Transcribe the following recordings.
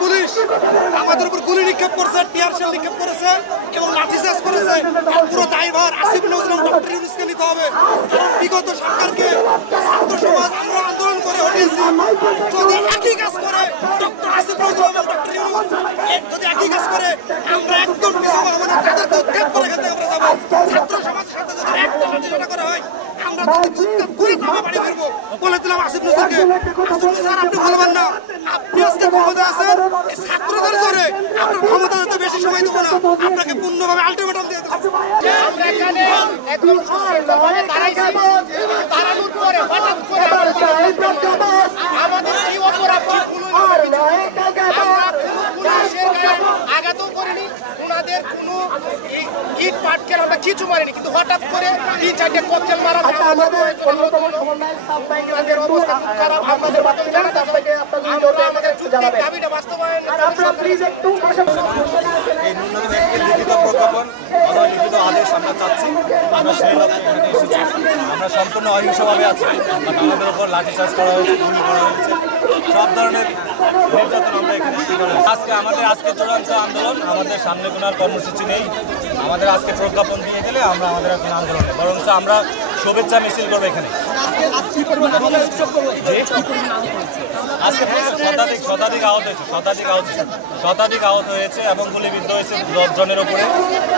Police আমাদের উপর গুলি নিক্ষেপ করছে, টিয়ার শেল নিক্ষেপ করেছে এবং লাঠিচার্জ করেছে। পুরো দায়ভার আসিফ নজরুল ডক্টর ইউনূসকে নিতে হবে। কারণ বিগত সরকারকে ছাত্র সমাজ আমরা আন্দোলন করে হটিয়েছি। যদি একই কাজ করে ডক্টর আসিফ নজরুল এবং ডক্টর ইউনূস যদি একই কাজ করে আমরা একদম পিছনে আমাদের তাদেরকে উৎখাত করে এখান থেকে আমরা যাবো। ছাত্র সমাজের সাথে যদি একটা লাঠিচাটা করা হয় আমরা তাদেরকে উৎখাত করে আমরা বাড়ি ফিরবো। বলে দিলাম আসিফ নজরুলকে, আসিফ নজরুল স্যার আপনি বলবেন না, আপনি আজকে ক্ষমতা আছেন, ছাত্রদের জোরে আপনার ক্ষমতা যেতে বেশি সময় দেবো না, আপনাকে পূর্ণভাবে আলটিমেটাম দিয়ে দেবো। আমরা এখানে একদম সুশৃঙ্খলভাবে দাঁড়াইছি, দাঁড়ানোর পরে হঠাৎ করে আমাদের এই অপরাধ আমরা পুলিশের গায়ে আঘাতও করিনি, ওনাদের কোনো ইট পাটকেল আমরা কিছু মারিনি, কিন্তু হঠাৎ করে 3-4টে ককটেল মারা আমাদের অবস্থা খুব খারাপ। আপনাদের মাধ্যমে জানাতে চাই আমরা আমাদের যুক্তির দাবিটা বাস্তবায়ন এই ন্যূনতম একটি লিখিত প্রজ্ঞাপন অথবা লিখিত আদেশ আমরা চাচ্ছি। আমরা সেই লক্ষ্যে এখানে এসেছি। আমরা সম্পূর্ণ অহিংসভাবে আছি। আমাদের উপর লাঠিচার্জ করা হয়েছে, গুলি করা হয়েছে, সব ধরনের নির্যাতন আমরা এখানে শিকার হয়েছি। আজকে চূড়ান্ত আন্দোলন, আমাদের সামনে কোনো আর কর্মসূচি নেই। আমাদের আজকে প্রজ্ঞাপন দিয়ে গেলে আমরা আমাদের এখন আন্দোলনে বরঞ্চ আমরা শুভেচ্ছা মিছিল করবো এখানে। আজকে শতাধিক আহত হয়েছে এবং গুলিবিদ্ধ হয়েছে 10 জনের উপরে,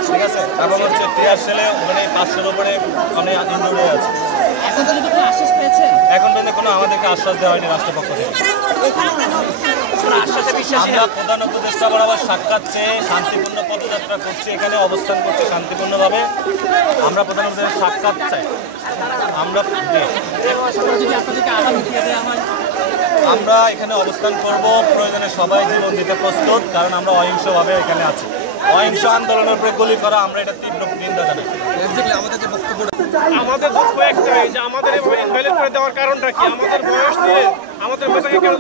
ঠিক আছে, এবং হচ্ছে টিয়ার শেলে ওখানে 500-এর উপরে অনেক ইনজুরি হয়ে আছে। এখন পর্যন্ত কোনো আমাদেরকে আশ্বাস দেওয়া হয়নি রাষ্ট্রপক্ষ থেকে। আমরা প্রধান উপদেষ্টা বরাবর সাক্ষাৎ চেয়ে শান্তিপূর্ণ পদযাত্রা করছি, এখানে অবস্থান করছি শান্তিপূর্ণভাবে। আমরা প্রধান উপদেষ্টা সাক্ষাৎ চাই। আমরা এখানে অবস্থান করব, প্রয়োজনে সবাই জীবন দিতে প্রস্তুত, কারণ আমরা অহিংসভাবে এখানে আছি। অহিংস আন্দোলনের উপরে গুলি করা আমরা এটা তীব্র নিন্দা জানাই। আমাদের দুঃখ একটাই যে আমাদের ইনভ্যালিড করে দেওয়ার কারণটা কি? আমাদের বয়স নিয়ে আমাদের মেধাকে কেন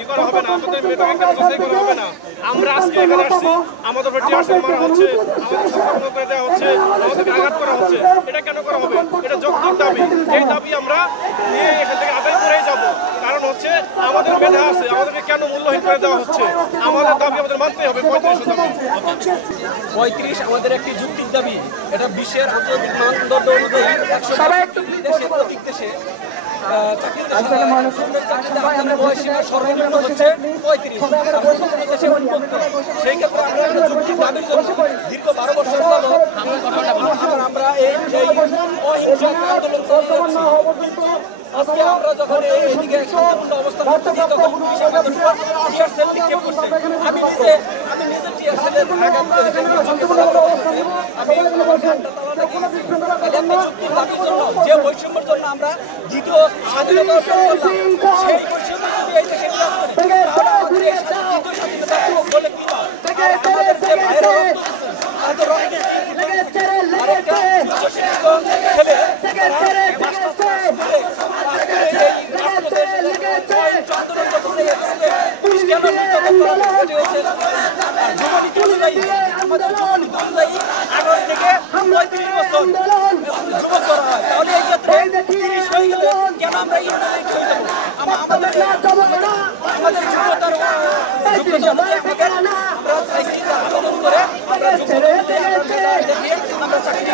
ই করা হবে না, আমাদের মেধাকে কেন যাচাই করা হবে না? আমরা আজকে এখানে আসছি, আমাদের উপর টিয়ার শেল মারা হচ্ছে, আমাদের সম্পূর্ণ করে দেওয়া হচ্ছে, আমাদেরকে আঘাত করা হচ্ছে। এটা কেন করা হবে? এটা যৌক্তিক দাবি। এই দাবি আমরা নিয়ে এখান থেকে আদায় করেই যাব। কারণ হচ্ছে আমাদের মেধা আছে, আমাদেরকে কেন মূল্যহীন করে দেওয়া হচ্ছে? আমাদের দাবি আমাদের মানতেই হবে। 35 আমাদের একটি যৌক্তিক দাবি। এটা বিশ্বের আন্তর্জাতিক মানদণ্ড অনুযায়ী 100 প্রতীক দেশে চাকরিতে বয়সীমার সর্বনিম্ন হচ্ছে 35, দেশে উন্মুক্ত। সেই ক্ষেত্রে আমরা একটা যৌক্তিক দাবির জন্য দীর্ঘ 12 বছর আমরা এই অহিংস আন্দোলন চালিয়ে যাচ্ছি। আজকে আমরা যখন এইদিকে শান্তিপূর্ণ অবস্থান করতেছি তখন পুলিশের মাধ্যমে টিয়ার শেল নিক্ষেপ করছে। আমি নিজে টিয়ার শেলের আঘাত যে বৈষম্যের জন্য আমরা দ্বিতীয় স্বাধীনতা সেই বৈষম্য যদি এই দেশে স্বাধীনতা বলে কি আমাদের যে ভাইয়েরা তাদের আমাদের জননীতি অনুযায়ী 18 থেকে 35 বছর যুবক করা হয়। তাহলে এই ক্ষেত্রে 30 হয়ে গেলে কেন আমরা ইনভ্যালিড হয়ে যাবো? আমাদের যোগ্যতার আমরা চাইছি আবেদন করে আমরা যোগ্যতা আমরা চাকরি